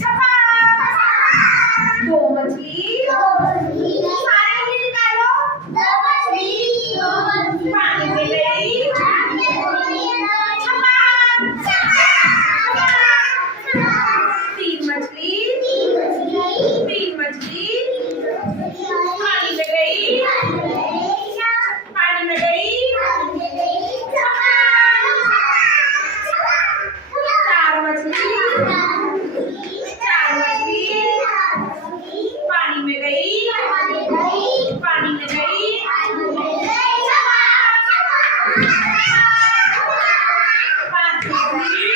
छपा। दो मछली। सारे उंगली निकालो। पानी में गई। छपा। तीन मछली। तीन मछली पानी में गई। पानी में गई। चार मछली। चार मछली पानी में गई। पानी में गई। पांच मछली।